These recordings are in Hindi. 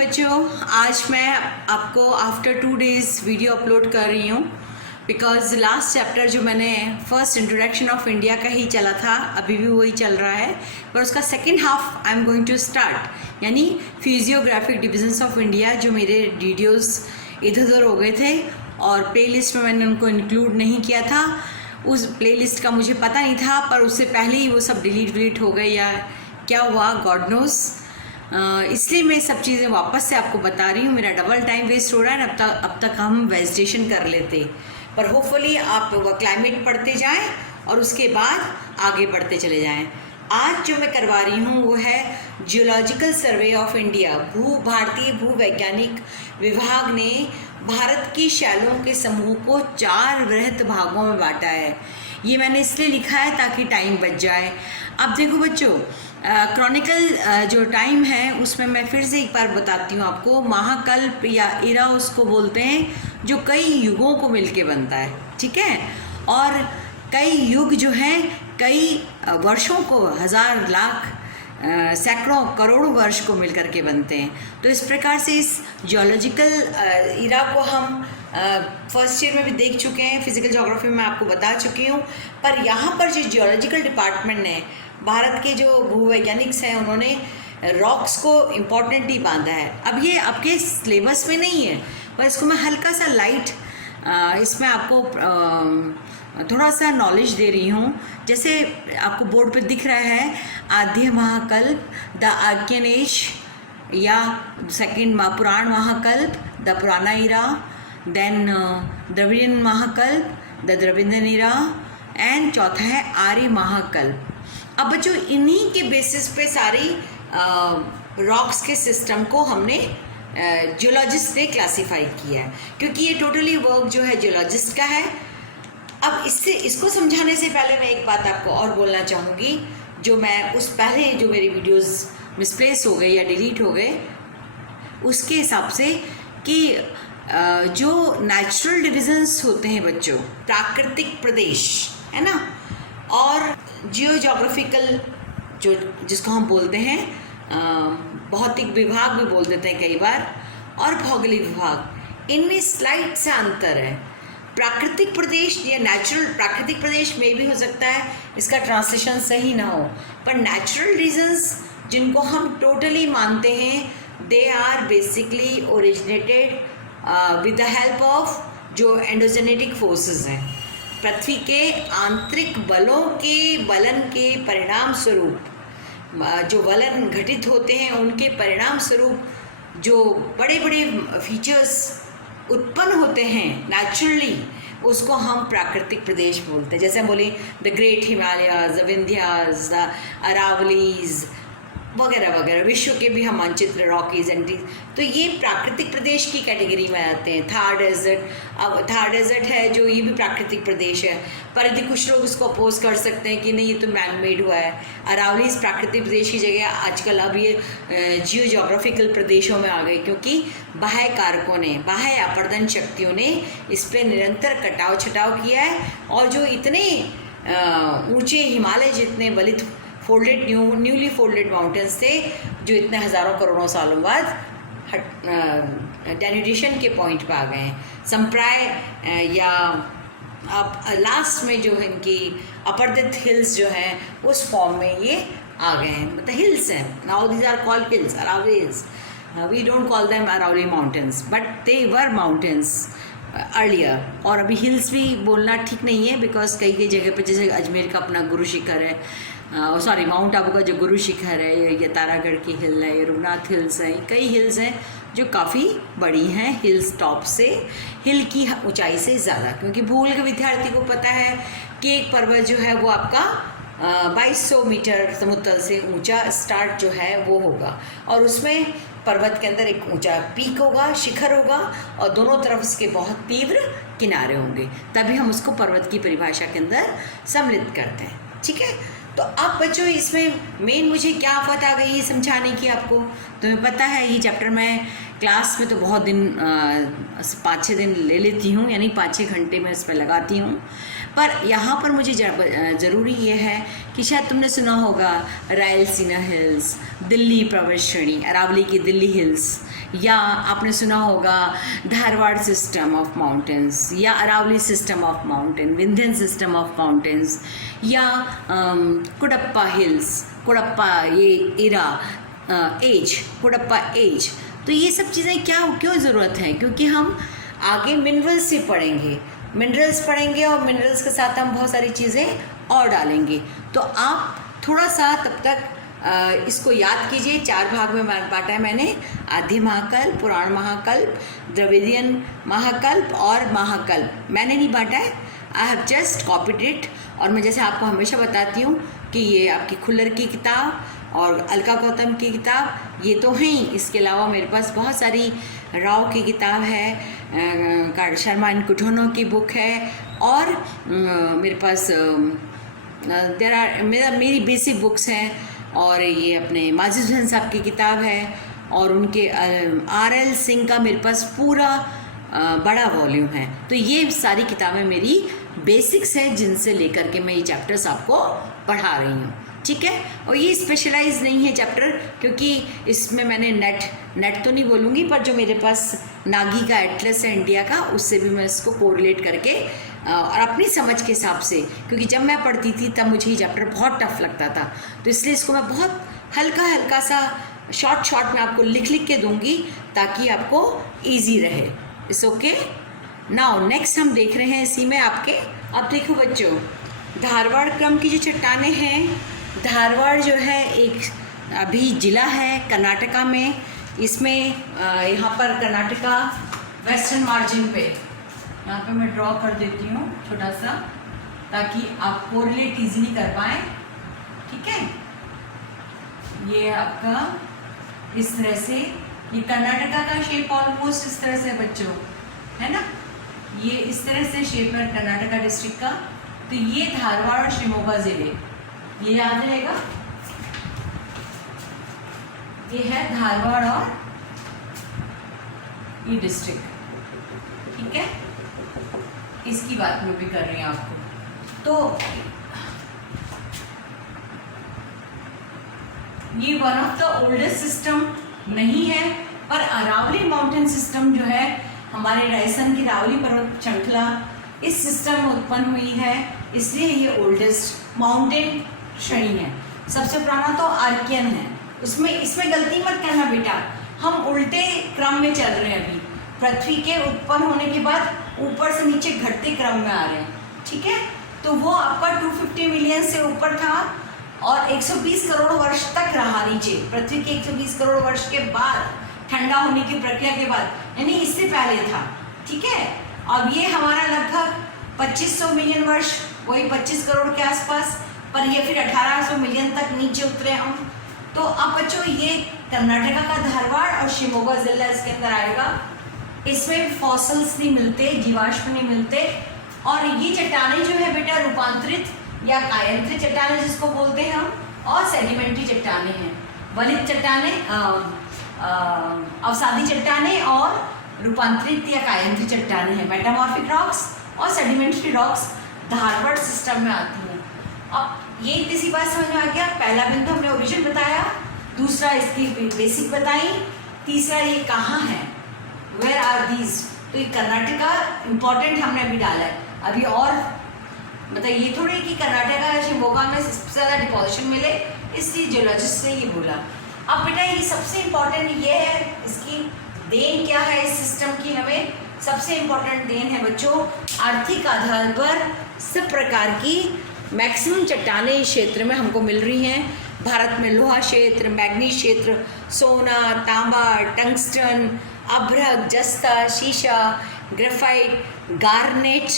बच्चों, आज मैं आपको आफ्टर 2 डेज़ वीडियो अपलोड कर रही हूँ बिकॉज लास्ट चैप्टर जो मैंने फर्स्ट इंट्रोडक्शन ऑफ इंडिया का ही चला था, अभी भी वही चल रहा है, पर उसका second half I am going to start, यानी फिजियोग्राफिक डिविजन्स ऑफ इंडिया। जो मेरे वीडियोस इधर उधर हो गए थे और प्लेलिस्ट में मैंने उनको इंक्लूड नहीं किया था, उस प्लेलिस्ट का मुझे पता नहीं था, पर उससे पहले ही वो सब डिलीट हो गए या क्या हुआ गॉड नोस। इसलिए मैं सब चीज़ें वापस से आपको बता रही हूँ। मेरा डबल टाइम वेस्ट हो रहा है। अब तक हम वेजिटेशन कर लेते, पर होपफुली आप वह क्लाइमेट पढ़ते जाएं और उसके बाद आगे बढ़ते चले जाएं। आज जो मैं करवा रही हूँ वो है जियोलॉजिकल सर्वे ऑफ इंडिया। भारतीय भूवैज्ञानिक विभाग ने भारत की शैलों के समूह को 4 वृहत भागों में बांटा है। ये मैंने इसलिए लिखा है ताकि टाइम बच जाए। अब देखो बच्चों, क्रॉनिकल जो टाइम है उसमें मैं फिर से एक बार बताती हूँ आपको। महाकल्प या इरा उसको बोलते हैं जो कई युगों को मिलके बनता है, ठीक है। और कई युग जो हैं कई वर्षों को, हजार लाख सैकड़ों करोड़ों वर्ष को मिल करके बनते हैं। तो इस प्रकार से इस जियोलॉजिकल इरा को हम फर्स्ट ईयर में भी देख चुके हैं, फिजिकल ज्योग्राफी में आपको बता चुकी हूँ। पर यहाँ पर जो जियोलॉजिकल डिपार्टमेंट ने, भारत के जो भूवैज्ञानिक्स हैं, उन्होंने रॉक्स को इम्पोर्टेंटली बांधा है। अब ये आपके सिलेबस में नहीं है, पर इसको मैं हल्का सा लाइट इसमें आपको थोड़ा सा नॉलेज दे रही हूँ। जैसे आपको बोर्ड पे दिख रहा है आद्य महाकल्प, द आर्कियन एज, या सेकंड पुराण महाकल्प, the Purana era, then Dravidian महाकल्प, द द्रविडियन इरा, एंड चौथा है आर्य महाकल्प। अब बच्चों, इन्हीं के बेसिस पे सारी रॉक्स के सिस्टम को हमने जियोलॉजिस्ट ने क्लासीफाई किया है, क्योंकि ये टोटली वर्क जो है जियोलॉजिस्ट का है। अब इसको समझाने से पहले मैं एक बात आपको और बोलना चाहूँगी, जो मैं उस पहले जो मेरी वीडियोस मिसप्लेस हो गए या डिलीट हो गए उसके हिसाब से, कि जो नेचुरल डिविजन्स होते हैं बच्चों, प्राकृतिक प्रदेश है ना, और जियोग्राफिकल जो जिसको हम बोलते हैं, भौतिक विभाग भी बोल देते हैं कई बार, और भौगोलिक विभाग, इनमें स्लाइड सा अंतर है। प्राकृतिक प्रदेश या नेचुरल प्राकृतिक प्रदेश में भी हो सकता है इसका ट्रांसलेशन सही ना हो, पर नेचुरल रीजन्स जिनको हम टोटली मानते हैं, they are basically originated with the help of जो एंडोजेनेटिक फोर्सेस हैं, पृथ्वी के आंतरिक बलों के वलन के परिणाम स्वरूप, जो वलन घटित होते हैं उनके परिणाम स्वरूप जो बड़े बड़े फीचर्स उत्पन्न होते हैं नेचुरली, उसको हम प्राकृतिक प्रदेश बोलते हैं। जैसे हम बोले the great Himalayas, the Vindhyas, the Aravallis वगैरह वगैरह, विश्व के भी हम मानचित्र, रॉकीज एंड, तो ये प्राकृतिक प्रदेश की कैटेगरी में आते हैं। थार डेजर्ट, अब थार डेजर्ट है जो, ये भी प्राकृतिक प्रदेश है, पर यदि कुछ लोग इसको अपोज कर सकते हैं कि नहीं ये तो मैन मेड हुआ है। अरावलीज प्राकृतिक प्रदेश की जगह आजकल अब ये जियोग्राफिकल प्रदेशों में आ गए, क्योंकि बाह्य कारकों ने, बाह्य अपर्दन शक्तियों ने इस पर निरंतर कटाव छटाव किया है, और जो इतने ऊंचे हिमालय जितने बलित फोल्डेड न्यूली फोल्डेड माउंटेन्स थे, जो इतने हज़ारों करोड़ों सालों बाद डेनिडेशन के पॉइंट पे आ गए हैं। संप्राय या अब लास्ट में जो है इनकी अपर्दित हिल्स जो हैं उस फॉर्म में ये आ गए हैं, मतलब हिल्स हैं। Now these are called hills, Aravallis. We don't call them Aravalli mountains, but they were mountains earlier. और अभी हिल्स भी बोलना ठीक नहीं है, बिकॉज कई कई जगह पे, जैसे अजमेर का अपना गुरु शिखर है, सॉरी माउंट आबू का जो गुरु शिखर है, ये तारागढ़ की हिल है, ये रघुनाथ हिल्स है, कई हिल्स हैं जो काफ़ी बड़ी हैं हिल्स टॉप से, हिल की ऊंचाई से ज़्यादा, क्योंकि भूगोल के विद्यार्थी को पता है कि एक पर्वत जो है वो आपका 2200 मीटर समुद्र से ऊंचा स्टार्ट जो है वो होगा, और उसमें पर्वत के अंदर एक ऊंचा पीक होगा, शिखर होगा, और दोनों तरफ इसके बहुत तीव्र किनारे होंगे, तभी हम उसको पर्वत की परिभाषा के अंदर सम्मिलित करते हैं, ठीक है। तो अब बच्चों, इसमें मेन मुझे क्या आफत आ गई ये समझाने की आपको, तुम्हें पता है ये चैप्टर मैं क्लास में तो बहुत दिन 5-6 दिन ले लेती हूँ, यानी 5-6 घंटे में इस पर लगाती हूँ, पर यहाँ पर मुझे ज़रूरी ये है कि शायद तुमने सुना होगा रायलसीना हिल्स, दिल्ली पर्वत श्रेणी, अरावली की दिल्ली हिल्स, या आपने सुना होगा धारवाड़ सिस्टम ऑफ माउंटेन्स, या Aravalli system of mountain, Vindhyan system of mountains, या कुडप्पा हिल्स, कुडप्पा ये इरा एज, कुडप्पा एज। तो ये सब चीज़ें क्यों ज़रूरत है? क्योंकि हम आगे मिनरल्स से पढ़ेंगे, मिनरल्स पढ़ेंगे और मिनरल्स के साथ हम बहुत सारी चीज़ें और डालेंगे। तो आप थोड़ा सा तब तक इसको याद कीजिए। 4 भाग में बांटा है मैंने, आद्य महाकल्प, पुराण महाकल्प, द्रविडियन महाकल्प और महाकल्प। मैंने नहीं बांटा है, I have just copied it. और मैं जैसे आपको हमेशा बताती हूँ कि ये आपकी खुल्लर की किताब और अलका गौतम की किताब ये तो हैं, इसके अलावा मेरे पास बहुत सारी राव की किताब है, शर्मा एंड कुठोनो की बुक है, और मेरे पास मेरी बेसिक बुक्स हैं, और ये अपने माजिद हुसैन साहब की किताब है, और उनके RL सिंह का मेरे पास पूरा बड़ा वॉल्यूम है। तो ये सारी किताबें मेरी बेसिक्स हैं जिनसे लेकर के मैं ये चैप्टर्स आपको पढ़ा रही हूँ, ठीक है। और ये स्पेशलाइज नहीं है चैप्टर, क्योंकि इसमें मैंने नेट तो नहीं बोलूँगी, पर जो मेरे पास नागी का एटलस है इंडिया का, उससे भी मैं इसको कोरिलेट करके और अपनी समझ के हिसाब से, क्योंकि जब मैं पढ़ती थी तब मुझे ये चैप्टर बहुत टफ लगता था, तो इसलिए इसको मैं बहुत हल्का सा शॉर्ट में आपको लिख के दूंगी ताकि आपको ईजी रहे। It's okay. नाउ नेक्स्ट हम देख रहे हैं इसी में आपके, अब देखो बच्चों, धारवाड़ क्रम की जो चट्टानें हैं, धारवाड़ जो है एक अभी जिला है कर्नाटका में। इसमें यहाँ पर कर्नाटका वेस्टर्न मार्जिन पे, यहाँ पे मैं ड्रॉ कर देती हूँ छोटा सा, ताकि आप कोरिलेट इजीली कर पाएँ, ठीक है। ये आपका इस तरह से, ये कर्नाटका का शेप ऑलमोस्ट इस तरह से बच्चों, है ना, ये इस तरह से शेप है कर्नाटका डिस्ट्रिक्ट का। तो ये धारवाड़ और शिमोगा जिले, ये याद रहेगा, ये है धारवाड़ और ये डिस्ट्रिक्ट, ठीक है। इसकी बात मैं भी कर रही हूँ आपको। तो ये one of the oldest system नहीं है, पर अरावली माउंटेन सिस्टम जो है हमारे राजस्थान की रावली पर्वत श्रृंखला इस सिस्टम में उत्पन्न हुई है, इसलिए ये ओल्डेस्ट माउंटेन श्रेणी है। सबसे पुराना तो आर्कियन है, इसमें गलती मत करना बेटा, हम उल्टे क्रम में चल रहे हैं अभी, पृथ्वी के उत्पन्न होने के बाद ऊपर से नीचे घटते क्रम में आ रहे हैं, ठीक है। तो वो आपका 250 मिलियन से ऊपर था और 120 करोड़ वर्ष तक रहा नीचे, पृथ्वी के 120 करोड़ वर्ष के बाद, ठंडा होने की प्रक्रिया के बाद, यानी इससे पहले था, ठीक है। अब ये हमारा लगभग 2500 मिलियन वर्ष, वही 25 करोड़ के आसपास, पर ये फिर 1800 मिलियन तक नीचे उतरे हम। तो अब बच्चों ये कर्नाटका का धारवाड़ और शिमोगा जिला इसके अंदर आएगा। इसमें फॉसिल्स नहीं मिलते, जीवाश्म नहीं मिलते, और ये चट्टानें जो है बेटा रूपांतरित या कायांतरित चट्टानें जिसको बोलते हैं हम, और सेडिमेंट्री चट्टानें हैं। वलित चट्टानें, अवसादी चट्टानें और रूपांतरित या कायांतरित चट्टानें हैं। मेटामॉर्फिक रॉक्स और सेडिमेंट्री रॉक्स धारवाड़ सिस्टम में आती हैं। अब ये इतनी सी बात समझ में आ गया। पहला बिंदु हमने ओरिजिन बताया, दूसरा इसकी बेसिक बताई, तीसरा ये कहाँ है, वेयर आर दीज। तो ये कर्नाटका इम्पॉर्टेंट हमने अभी डाला है। अभी और मतलब ये थोड़ी कि कर्नाटका या शिमोगा में सबसे ज़्यादा डिपोजिशन मिले, इसलिए जियोलॉजिस्ट ने ये बोला। अब बेटा ये सबसे इम्पॉर्टेंट ये है, इसकी देन क्या है इस सिस्टम की, हमें सबसे इम्पॉर्टेंट देन है बच्चों, आर्थिक आधार पर सब प्रकार की मैक्सिमम चट्टानें इस क्षेत्र में हमको मिल रही हैं। भारत में लोहा क्षेत्र, मैग्नीज क्षेत्र, सोना, तांबा, टंगस्टन, अभ्रक, जस्ता, शीशा, ग्रेफाइट, गार्नेट,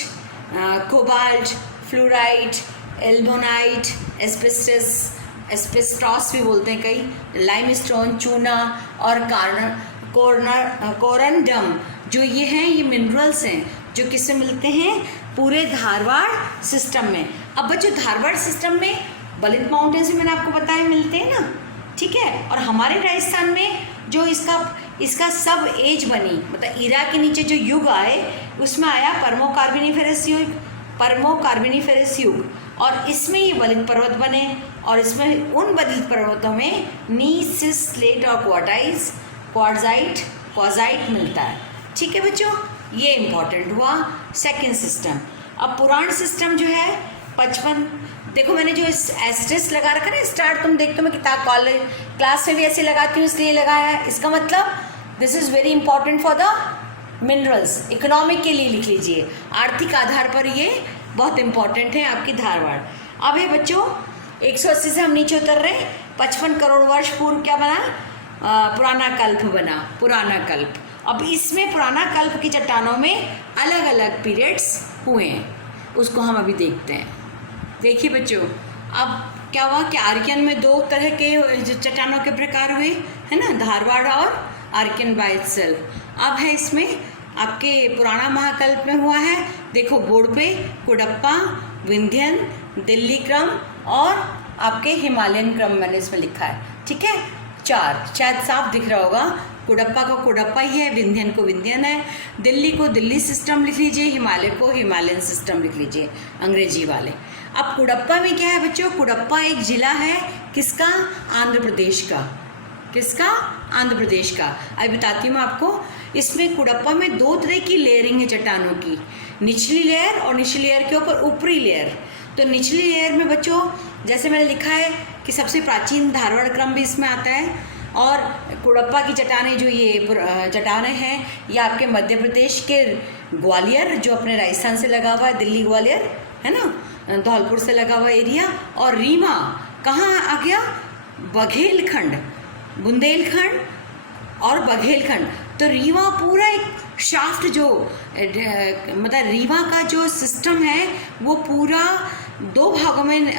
कोबाल्ट, फ्लोराइट, एल्बोनाइट, एस्बेस्टॉस भी बोलते हैं कई, लाइमस्टोन, चूना और कोरंडम, जो ये हैं ये मिनरल्स हैं जो किससे मिलते हैं, पूरे धारवाड़ सिस्टम में। अब बच्चों धारवाड़ सिस्टम में बलित माउंटेन्स भी मैंने आपको बताया मिलते हैं ना, ठीक है। और हमारे राजस्थान में जो इसका सब एज बनी, मतलब इरा के नीचे जो युग आए उसमें आया पर्मो कार्बोनिफेरस युग, और इसमें ये बलित पर्वत बने, और इसमें उन बलित पर्वतों में नीस, सिस, स्लेट और क्वार्टजाइट क्वाजाइट मिलता है। ठीक है बच्चों, ये इम्पॉर्टेंट हुआ सेकंड सिस्टम। अब पुराण सिस्टम जो है 55, देखो मैंने जो एस्टेरिस्क लगा रखा है ना, स्टार, तुम देखते हो मैं किताब कॉलेज क्लास में भी ऐसे लगाती हूँ इसलिए लगाया है। इसका मतलब this is very important for the minerals, economic के लिए लिख लीजिए, आर्थिक आधार पर ये बहुत इंपॉर्टेंट है आपकी धारवाड़। अब है बच्चों 180 से हम नीचे उतर रहे हैं। 55 करोड़ वर्ष पूर्व क्या बना? पुराना कल्प बना, पुराना कल्प। अब इसमें पुराना कल्प की चट्टानों में अलग अलग पीरियड्स हुए हैं, उसको हम अभी देखते हैं। देखिए बच्चों, अब क्या हुआ कि आर्कियन में 2 तरह के चट्टानों के प्रकार हुए, है ना, धारवाड़ और आर्कियन बाय इटसेल्फ। अब है इसमें आपके पुराना महाकल्प में हुआ है, देखो बोर्ड पे कुडप्पा, विंध्यन, दिल्ली क्रम और आपके हिमालयन क्रम मैंने इसमें लिखा है। ठीक है, 4 शायद साफ दिख रहा होगा। कुडप्पा को कुडप्पा ही है, विंध्यन को विंध्यन है, दिल्ली को दिल्ली सिस्टम लिख लीजिए, हिमालय को हिमालयन सिस्टम लिख लीजिए अंग्रेजी वाले। अब कुडप्पा में क्या है बच्चों? कुडप्पा एक जिला है, किसका? आंध्र प्रदेश का। किसका? आंध्र प्रदेश का। अभी बताती हूँ आपको। इसमें कुडप्पा में 2 तरह की लेयरिंग है चट्टानों की, निचली लेयर और निचली लेयर के ऊपर ऊपरी लेयर। तो निचली लेयर में बच्चों जैसे मैंने लिखा है कि सबसे प्राचीन धारवाड़ क्रम भी इसमें आता है, और कुडप्पा की चट्टानें जो ये चट्टानें हैं ये आपके मध्य प्रदेश के ग्वालियर, जो अपने राजस्थान से लगा हुआ है, दिल्ली ग्वालियर है ना, धौलपुर से लगा हुआ एरिया, और रीवा कहाँ आ गया? बघेलखंड, बुंदेलखंड और बघेलखंड। तो रीवा पूरा एक शाफ्ट जो मतलब रीवा का जो सिस्टम है वो पूरा 2 भागों में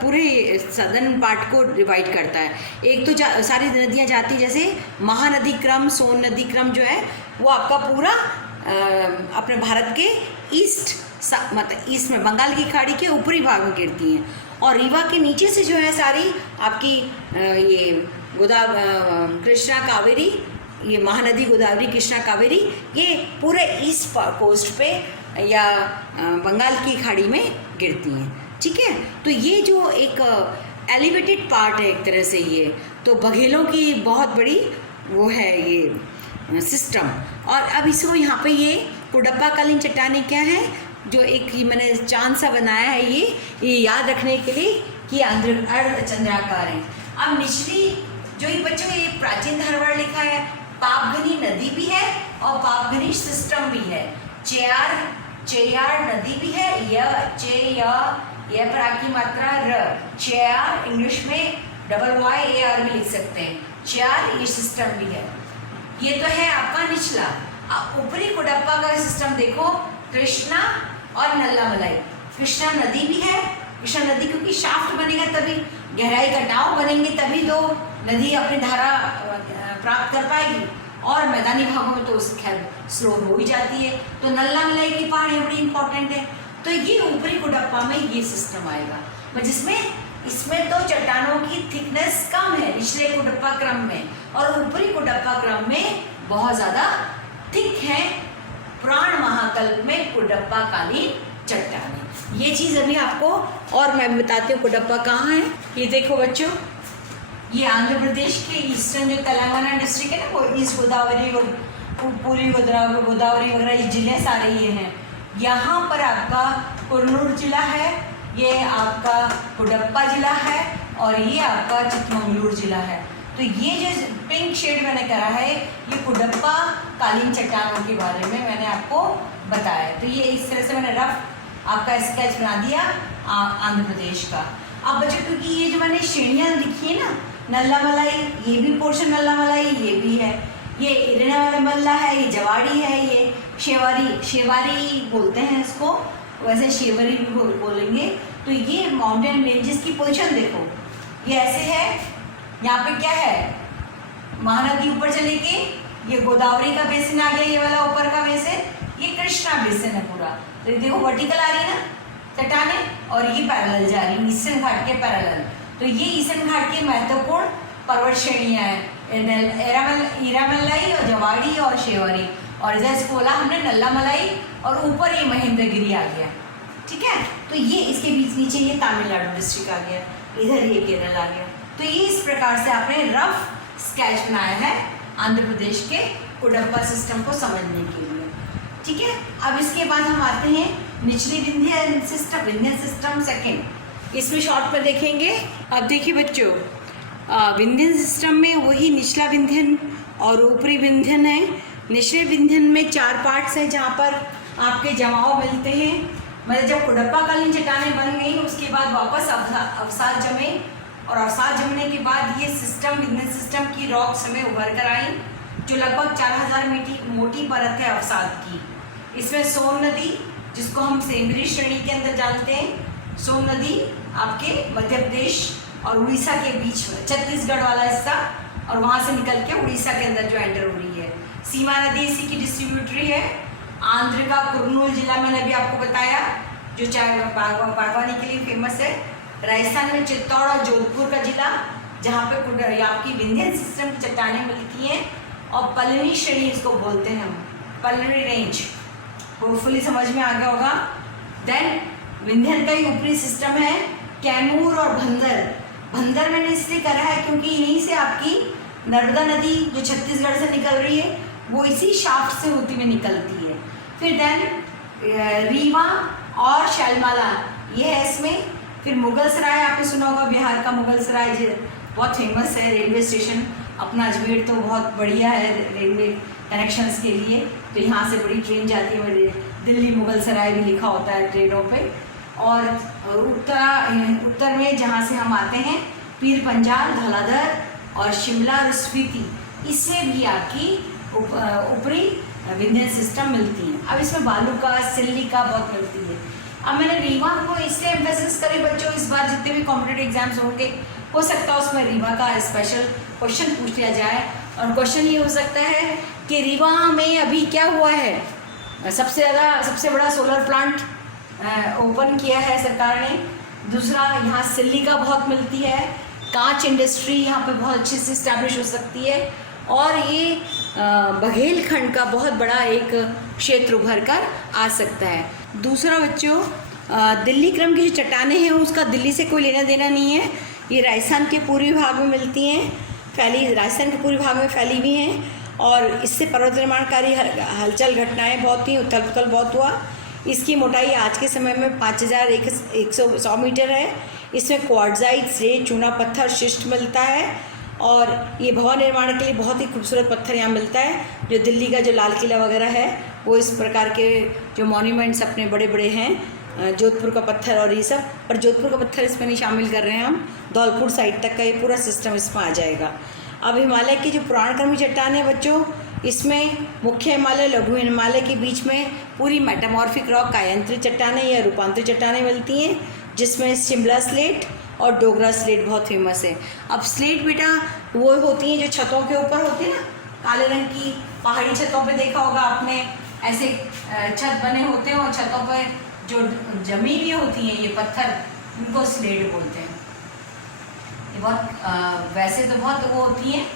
पूरे सदर्न पार्ट को डिवाइड करता है। एक तो सारी नदियाँ जाती, जैसे महानदी क्रम, सोन नदी क्रम जो है वो आपका पूरा अपने भारत के ईस्ट, मतलब ईस्ट में बंगाल की खाड़ी के ऊपरी भाग में गिरती हैं, और रीवा के नीचे से जो है सारी आपकी ये कृष्णा कावेरी, ये महानदी गोदावरी कृष्णा कावेरी, ये पूरे ईस्ट कोस्ट पे या बंगाल की खाड़ी में गिरती हैं। ठीक है, तो ये जो एक एलिवेटेड पार्ट है एक तरह से, ये तो बघेलों की बहुत बड़ी वो है ये सिस्टम। और अब इसको यहाँ पे ये कुडप्पा कालीन चट्टानें क्या है, जो एक मैंने चांद सा बनाया है, ये याद रखने के लिए कि अर्धचंद्राकार है। अब निचली जो ये बच्चों ये प्राचीन धारवाड़ लिखा है, पापघनी नदी भी है और पापघनी सिस्टम भी है, चेयार नदी भी है, यह पर आपकी मात्रा र, चेयार इंग्लिश में YAR में लिख सकते हैं, चेयार ये सिस्टम भी है। ये तो है आपका निचला। अब ऊपरी कुडप्पा का सिस्टम देखो, कृष्णा और नल्लामलाई। कृष्णा नदी भी है, कृष्णा नदी क्योंकि शाफ्ट बनेगा तभी, गहराई घटाव बनेंगे तभी तो नदी अपनी धारा प्राप्त कर पाएगी, और मैदानी भागों में तो उसकी खैर स्लो हो ही जाती है। तो नल्लामलाई की पहाड़ी बड़ी इंपॉर्टेंट है। तो ये ऊपरी कुडप्पा में ये सिस्टम आएगा, जिसमें इसमें तो चट्टानों की थिकनेस कम है निचले कुडप्पा क्रम में, और ऊपरी कुडप्पा क्रम में बहुत ज़्यादा थिक है पुराण महाकल्प में कुडप्पा कालीन चट्टानें। ये चीज़ अभी आपको और मैं बताती हूँ कुडप्पा कहाँ है। ये देखो बच्चों, ये आंध्र प्रदेश के ईस्टर्न जो तेलंगाना डिस्ट्रिक्ट है ना, वो ईस्ट गोदावरी और पूरी गोदावरी वगैरह ये जिले सारे ये हैं। यहाँ पर आपका कुरनूर जिला है, ये आपका कुडप्पा जिला है, और ये आपका चिकमंगलूर जिला है। तो ये जो पिंक शेड मैंने करा है ये कुडप्पा कालीन चट्टानों के बारे में मैंने आपको बताया। तो ये इस तरह से मैंने रफ आपका स्केच बना दिया आंध्र प्रदेश का। अब बच्चों क्योंकि ये जो मैंने श्रेणियाँ लिखी है ना, नल्लामलाई, ये भी पोर्शन नल्लामलाई ये भी है, ये इरनामल्ला है, ये जवाड़ी है, ये शेवारी बोलते हैं इसको, वैसे शेवरी भी बोलेंगे। तो ये माउंटेन रेंजेस की पोजीशन देखो, ये ऐसे है। यहाँ पे क्या है, महानदी ऊपर चले के ये गोदावरी का बेसिन आ गया, ये वाला ऊपर का बेसिन, ये कृष्णा बेसिन है पूरा। तो देखो वर्टिकल आ रही है ना चट्टाने, और ये पैरेलल जा रही है ईस्टर्न घाट के पैरेलल। तो ये ईस्टर्न घाट की महत्वपूर्ण पर्वत श्रेणियाँ हैं, इरामलाई और जवाड़ी और शेवरी, और इधर इसको बोला हमने नल्लामलाई, और ऊपर ये महेंद्रगिरी आ गया। ठीक है, तो ये इसके बीच नीचे ये तमिलनाडु डिस्ट्रिक्ट आ गया, इधर ये केरल आ गया। तो ये इस प्रकार से आपने रफ स्केच बनाया है आंध्र प्रदेश के कुडप्पा सिस्टम को समझने के लिए। ठीक है, अब इसके बाद हम आते हैं निचली विंध्य सिस्टम सेकंड। इसमें शॉर्ट पर देखेंगे। अब देखिए बच्चों, विंध्यन सिस्टम में वही निचला विंध्यन और ऊपरी विंध्यन है। निचले विंध्यन में 4 पार्ट्स हैं जहाँ पर आपके जमाव मिलते हैं। मतलब जब कुडप्पा कालीन चट्टानें बन गई उसके बाद वापस अवसाद जमे, और अवसाद जमने के बाद ये सिस्टम विंध्यन सिस्टम की रॉक्स हमें उभर कर आई, जो लगभग 4000 मीटर मोटी परत है अवसाद की। इसमें सोन नदी, जिसको हम सेंद्रीय श्रेणी के अंदर जानते हैं, सोन नदी आपके मध्य प्रदेश और उड़ीसा के बीच में, छत्तीसगढ़ वाला हिस्सा, और वहाँ से निकल के उड़ीसा के अंदर जो एंटर हो रही है। सीमा नदी इसी की डिस्ट्रीब्यूटरी है। आंध्र का कुर्नूल जिला मैंने अभी आपको बताया, जो चाय बागवानी के लिए फेमस है। राजस्थान में चित्तौड़ और जोधपुर का जिला, जहाँ पे आपकी विंध्यन सिस्टम की चट्टानें मिलती हैं, और पलनी श्रेणी इसको बोलते हैं हम, पलनी रेंज। होपफुली समझ में आ गया होगा। देन विंध्यन का ही ऊपरी सिस्टम है कैमूर और भंदर। भंदर मैंने इसलिए करा है क्योंकि यहीं से आपकी नर्मदा नदी जो छत्तीसगढ़ से निकल रही है वो इसी शाफ्ट से होती हुई निकलती है। फिर देन रीवा और शैलमाला ये है इसमें। फिर मुगल सराय, आपने सुना होगा बिहार का मुगल सराय बहुत फेमस है रेलवे स्टेशन। अपना अजमेर तो बहुत बढ़िया है रेलवे कनेक्शंस के लिए, तो यहाँ से बड़ी ट्रेन जाती है। दिल्ली मुगल सराय भी लिखा होता है ट्रेनों पे। और उत्तर में जहाँ से हम आते हैं पीर पंजाल, धौलाधर और शिमला और स्पीति, इसमें भी आपकी ऊपरी विंध्यन सिस्टम मिलती है। अब इसमें बालू का, सिल्ली का बहुत मिलती है। अब मैंने रीवा को इसलिए एम्फेसिस करे बच्चों, इस बार जितने भी कॉम्पिटेटिव एग्जाम्स होंगे हो सकता है उसमें रीवा का स्पेशल क्वेश्चन पूछ लिया जाए। और क्वेश्चन ये हो सकता है कि रीवा में अभी क्या हुआ है, सबसे बड़ा सोलर प्लांट ओपन किया है सरकार ने। दूसरा, यहाँ सिल्ली का बहुत मिलती है, कांच इंडस्ट्री यहाँ पे बहुत अच्छे से इस्टेब्लिश हो सकती है। और ये बघेलखंड का बहुत बड़ा एक क्षेत्र उभर कर आ सकता है। दूसरा बच्चों, दिल्ली क्रम की जो चट्टानें हैं उसका दिल्ली से कोई लेना देना नहीं है। ये राजस्थान के पूर्वी भाग में मिलती हैं, राजस्थान के पूर्वी भाग में फैली हुई हैं, और इससे पर्वत निर्माणकारी हलचल घटनाएं बहुत ही, उथल पुथल बहुत हुआ। इसकी मोटाई आज के समय में 5100 मीटर है। इसमें क्वार्ट्जाइट, स्लेट, चूना पत्थर, शिस्ट मिलता है, और ये भवन निर्माण के लिए बहुत ही खूबसूरत पत्थर यहाँ मिलता है। जो दिल्ली का जो लाल किला वगैरह है वो इस प्रकार के जो मॉन्यूमेंट्स अपने बड़े बड़े हैं, जोधपुर का पत्थर और ये सब, पर जोधपुर का पत्थर इसमें नहीं शामिल कर रहे हैं हम, धौलपुर साइड तक का ये पूरा सिस्टम इसमें आ जाएगा। अब हिमालय की जो पुराणक्रमी चट्टान है बच्चों, इसमें मुख्य हिमालय, लघु हिमालय के बीच में पूरी मेटामॉर्फिक रॉक कायांतरित चट्टानें या रूपांतरित चट्टानें मिलती हैं, जिसमें शिमला स्लेट और डोगरा स्लेट बहुत फेमस है। अब स्लेट बेटा वो होती हैं जो छतों के ऊपर होती है ना, काले रंग की पहाड़ी छतों पे देखा होगा आपने, ऐसे छत बने होते हैं और छतों पर जो जमी हुई होती हैं ये पत्थर, उनको स्लेट बोलते हैं। ये बहुत वैसे तो बहुत वो होती हैं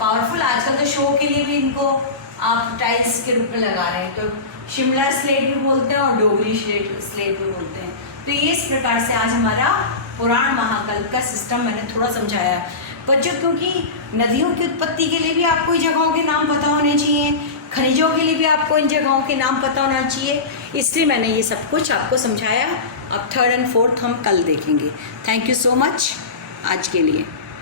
पावरफुल, आजकल तो शो के लिए भी इनको आप टाइल्स के रूप में लगा रहे हैं, तो शिमला स्लेट भी बोलते हैं और डोगरी स्लेट भी बोलते हैं। तो ये इस प्रकार से आज हमारा पुराण महाकल्प का सिस्टम मैंने थोड़ा समझाया बच्चों, क्योंकि नदियों की उत्पत्ति के लिए भी आपको इन जगहों के नाम पता होने चाहिए, खनिजों के लिए भी आपको इन जगहों के नाम पता होना चाहिए, इसलिए मैंने ये सब कुछ आपको समझाया। अब 3rd और 4th हम कल देखेंगे। थैंक यू सो मच आज के लिए।